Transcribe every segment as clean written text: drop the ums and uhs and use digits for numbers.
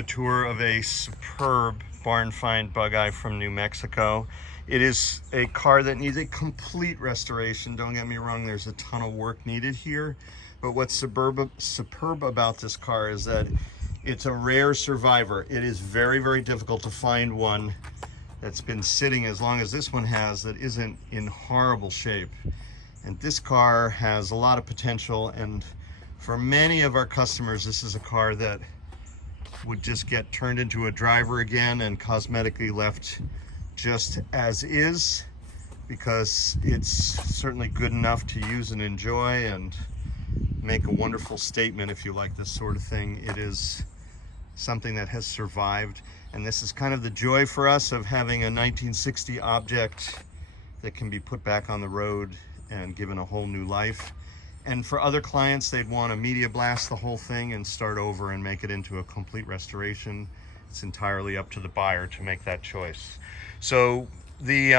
a tour of a superb barn find Bugeye from New Mexico. It is a car that needs a complete restoration. Don't get me wrong, there's a ton of work needed here. But what's superb about this car is that it's a rare survivor. It is very, very difficult to find one that's been sitting as long as this one has that isn't in horrible shape. And this car has a lot of potential, and for many of our customers, this is a car that would just get turned into a driver again and cosmetically left just as is, because it's certainly good enough to use and enjoy and make a wonderful statement if you like this sort of thing. It is something that has survived, and this is kind of the joy for us of having a 1960 object that can be put back on the road and given a whole new life. And for other clients, they'd want to media blast the whole thing and start over and make it into a complete restoration. It's entirely up to the buyer to make that choice. So the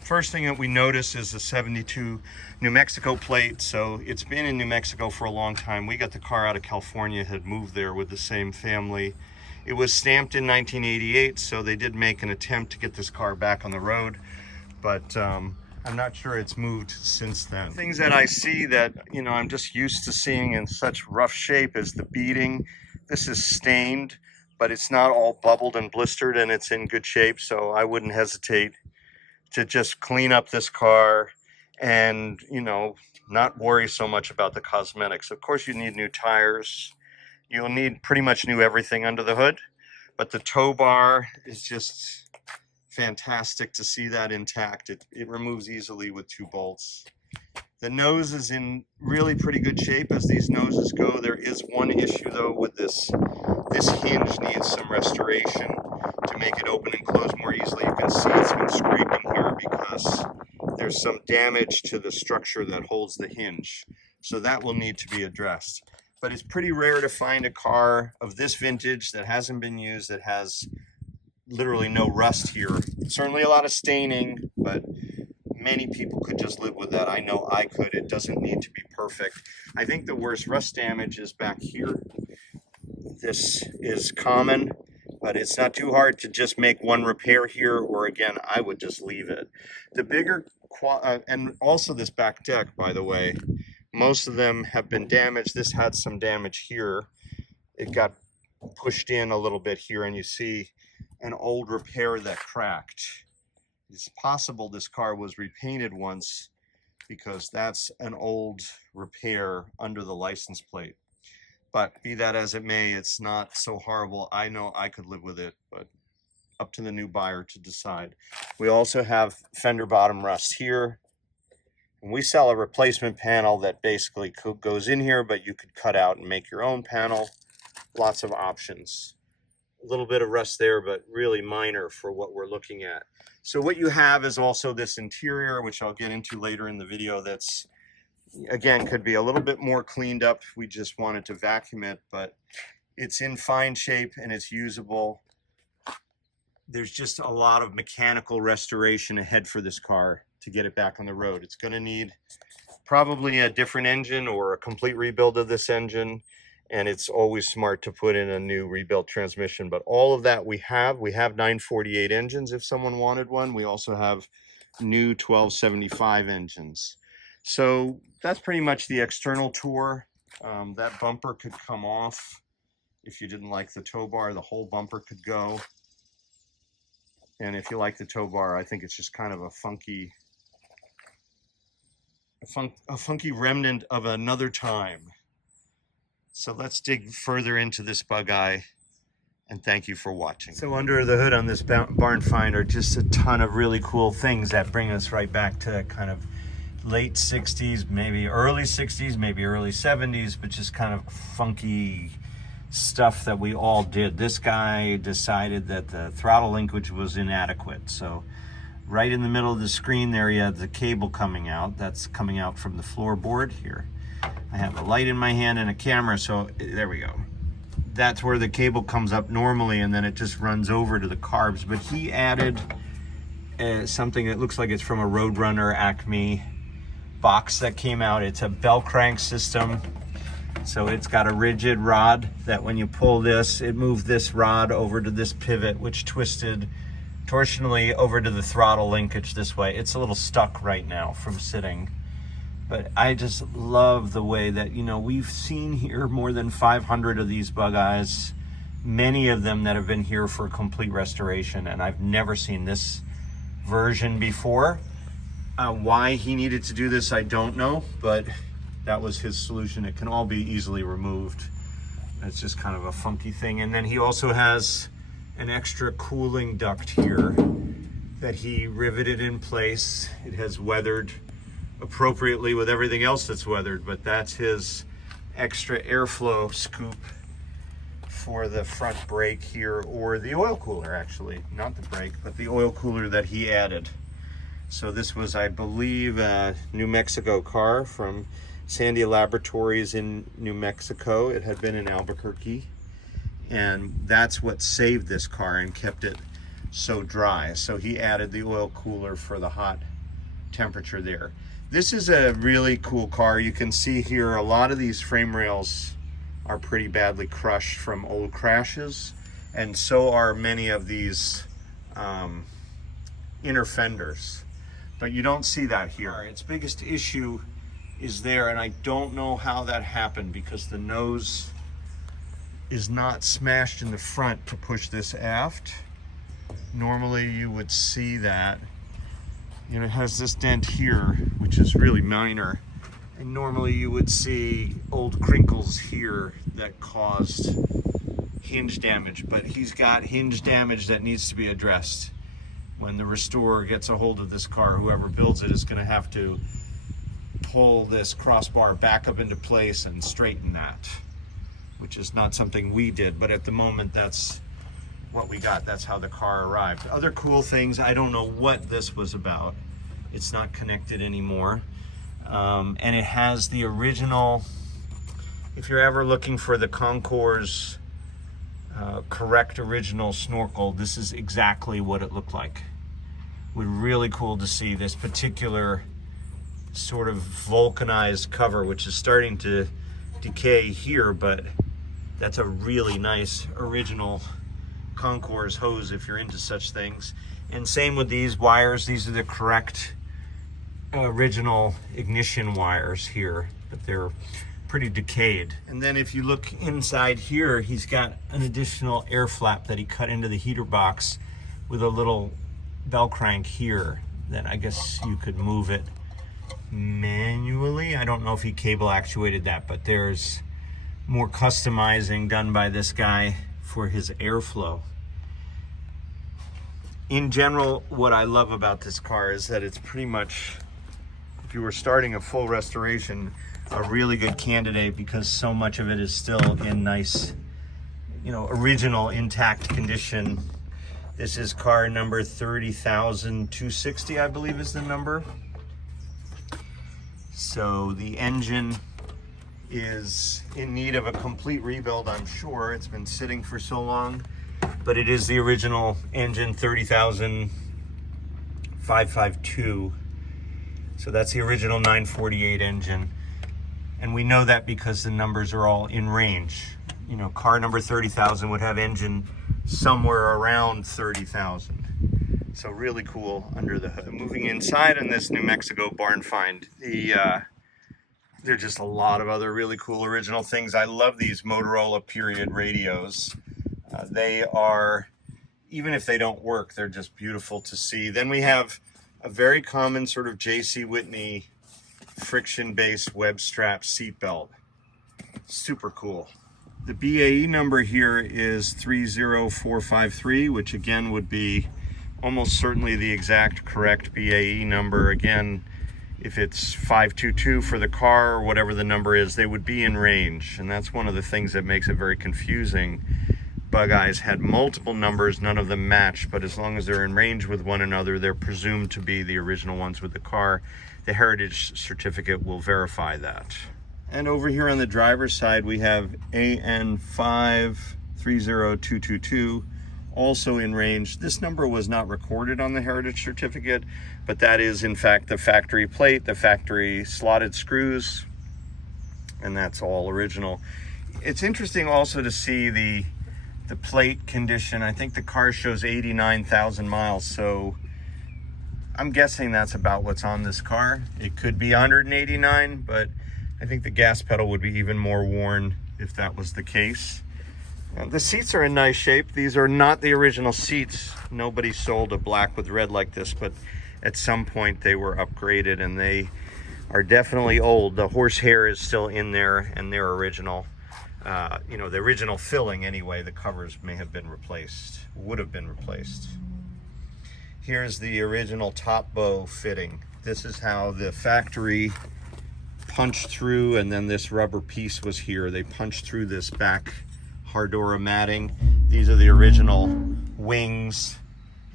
first thing that we notice is the 72 New Mexico plate. So it's been in New Mexico for a long time. We got the car out of California, had moved there with the same family. It was stamped in 1988, so they did make an attempt to get this car back on the road, but I'm not sure it's moved since then. Things that I see that, you know, I'm just used to seeing in such rough shape is the beading. This is stained, but it's not all bubbled and blistered, and it's in good shape, so I wouldn't hesitate to just clean up this car and, you know, not worry so much about the cosmetics. Of course, you need new tires. You'll need pretty much new everything under the hood, but the tow bar is just fantastic to see that intact. It removes easily with 2 bolts. The nose is in really pretty good shape as these noses go. There is one issue though with this. This hinge needs some restoration to make it open and close more easily. You can see it's been scraping here because there's some damage to the structure that holds the hinge. So that will need to be addressed. But it's pretty rare to find a car of this vintage that hasn't been used, that has literally no rust here. Certainly a lot of staining, but many people could just live with that. I know I could. It doesn't need to be perfect. I think the worst rust damage is back here. This is common, but it's not too hard to just make one repair here, or again, I would just leave it. The bigger, and also this back deck, by the way, most of them have been damaged. This had some damage here. It got pushed in a little bit here, and you see an old repair that cracked. It's possible this car was repainted once, because that's an old repair under the license plate. But be that as it may, it's not so horrible. I know I could live with it, but up to the new buyer to decide. We also have fender bottom rust here. And we sell a replacement panel that basically goes in here, but you could cut out and make your own panel. Lots of options. A little bit of rust there, but really minor for what we're looking at. So what you have is also this interior, which I'll get into later in the video, that's, again, could be a little bit more cleaned up. We just wanted to vacuum it, but it's in fine shape and it's usable. There's just a lot of mechanical restoration ahead for this car to get it back on the road. It's going to need probably a different engine or a complete rebuild of this engine. And it's always smart to put in a new rebuilt transmission. But all of that we have. We have 948 engines if someone wanted one. We also have new 1275 engines. So that's pretty much the external tour. That bumper could come off if you didn't like the tow bar. The whole bumper could go. And if you like the tow bar, I think it's just kind of a funky remnant of another time. So let's dig further into this Bugeye, and thank you for watching. So under the hood on this barn find are just a ton of really cool things that bring us right back to kind of late 60s, maybe early 60s, maybe early 70s, but just kind of funky stuff that we all did. This guy decided that the throttle linkage was inadequate. So right in the middle of the screen there, you have the cable coming out. That's coming out from the floorboard here. I have a light in my hand and a camera, so there we go. That's where the cable comes up normally, and then it just runs over to the carbs. But he added something that looks like it's from a Roadrunner Acme box that came out. It's a bell crank system. So it's got a rigid rod that when you pull this, it moved this rod over to this pivot, which twisted torsionally over to the throttle linkage this way. It's a little stuck right now from sitting. But I just love the way that, you know, we've seen here more than 500 of these Bugeyes, many of them that have been here for complete restoration, and I've never seen this version before. Why he needed to do this, I don't know, but that was his solution. It can all be easily removed. It's just kind of a funky thing. And then he also has an extra cooling duct here that he riveted in place. It has weathered appropriately with everything else that's weathered, but that's his extra airflow scoop for the front brake here, or the oil cooler actually, not the brake, but the oil cooler that he added. So this was, I believe, a New Mexico car from Sandia Laboratories in New Mexico. It had been in Albuquerque, and that's what saved this car and kept it so dry. So he added the oil cooler for the hot temperature there. This is a really cool car. You can see here a lot of these frame rails are pretty badly crushed from old crashes, and so are many of these inner fenders. But you don't see that here. Its biggest issue is there, and I don't know how that happened because the nose is not smashed in the front to push this aft. Normally you would see that. You know, it has this dent here, which is really minor. And normally you would see old crinkles here that caused hinge damage, but he's got hinge damage that needs to be addressed. When the restorer gets a hold of this car, whoever builds it is going to have to pull this crossbar back up into place and straighten that, which is not something we did, but at the moment that's what we got. That's how the car arrived. Other cool things, I don't know what this was about. It's not connected anymore. And it has the original, if you're ever looking for the Concours correct original snorkel, this is exactly what it looked like. It would really cool to see this particular sort of vulcanized cover, which is starting to decay here, but that's a really nice original Concours hose if you're into such things. And same with these wires. These are the correct original ignition wires here, but they're pretty decayed. And then if you look inside here, he's got an additional air flap that he cut into the heater box with a little bell crank here that I guess you could move it manually. I don't know if he cable actuated that, but there's more customizing done by this guy for his airflow. In general, what I love about this car is that it's pretty much, if you were starting a full restoration, a really good candidate because so much of it is still in nice, you know, original intact condition. This is car number 30,260, I believe is the number. So the engine is in need of a complete rebuild, I'm sure. It's been sitting for so long, but it is the original engine 30,552. So that's the original 948 engine. And we know that because the numbers are all in range. You know, car number 30,000 would have engine somewhere around 30,000. So really cool under the hood. Moving inside on this New Mexico barn find, there are just a lot of other really cool original things. I love these Motorola period radios. They are, even if they don't work, they're just beautiful to see. Then we have a very common sort of J.C. Whitney friction-based web strap seatbelt. Super cool. The BAE number here is 30453, which again would be almost certainly the exact correct BAE number. Again, if it's 522 for the car or whatever the number is, they would be in range. And that's one of the things that makes it very confusing. Bugeyes had multiple numbers, none of them match, but as long as they're in range with one another, they're presumed to be the original ones with the car. The heritage certificate will verify that. And over here on the driver's side, we have AN530222, also in range. This number was not recorded on the heritage certificate, but that is in fact the factory plate, the factory slotted screws. and that's all original. It's interesting also to see the plate condition. I think the car shows 89,000 miles, so I'm guessing that's about what's on this car. It could be 189, but I think the gas pedal would be even more worn if that was the case. The seats are in nice shape. These are not the original seats. Nobody sold a black with red like this, but at some point they were upgraded, and they are definitely old. The horsehair is still in there, and they're original. You know, the original filling anyway. The covers may have been replaced, would have been replaced. Here's the original top bow fitting. This is how the factory punched through, and then this rubber piece was here. They punched through this back Hardora matting. These are the original wings,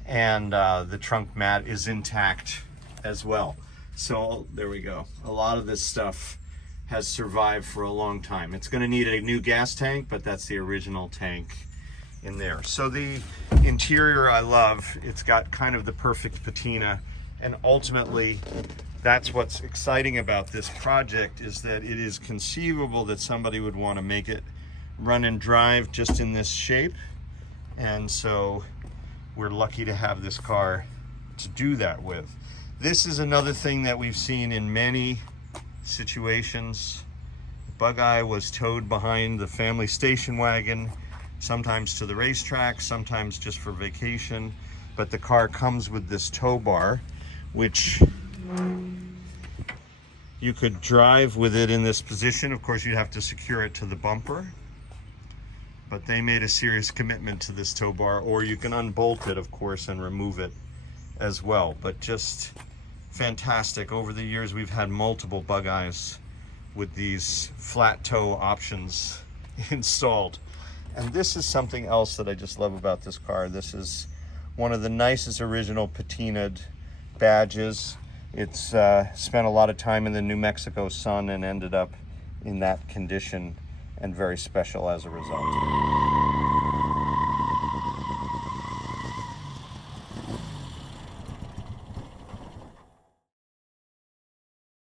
and the trunk mat is intact as well. So there we go. A lot of this stuff has survived for a long time. It's going to need a new gas tank, but that's the original tank in there. So the interior I love. It's got kind of the perfect patina, and ultimately that's what's exciting about this project, is that it is conceivable that somebody would want to make it run and drive just in this shape, and so we're lucky to have this car to do that with. This is another thing that we've seen in many situations. Bugeye was towed behind the family station wagon, sometimes to the racetrack, sometimes just for vacation, but the car comes with this tow bar, which you could drive with it in this position. Of course, you'd have to secure it to the bumper, but they made a serious commitment to this tow bar, or you can unbolt it, of course, and remove it as well. But just fantastic. Over the years, we've had multiple Bugeyes with these flat tow options installed. And this is something else that I just love about this car. This is one of the nicest original patinaed badges. It's spent a lot of time in the New Mexico sun and ended up in that condition, and very special as a result.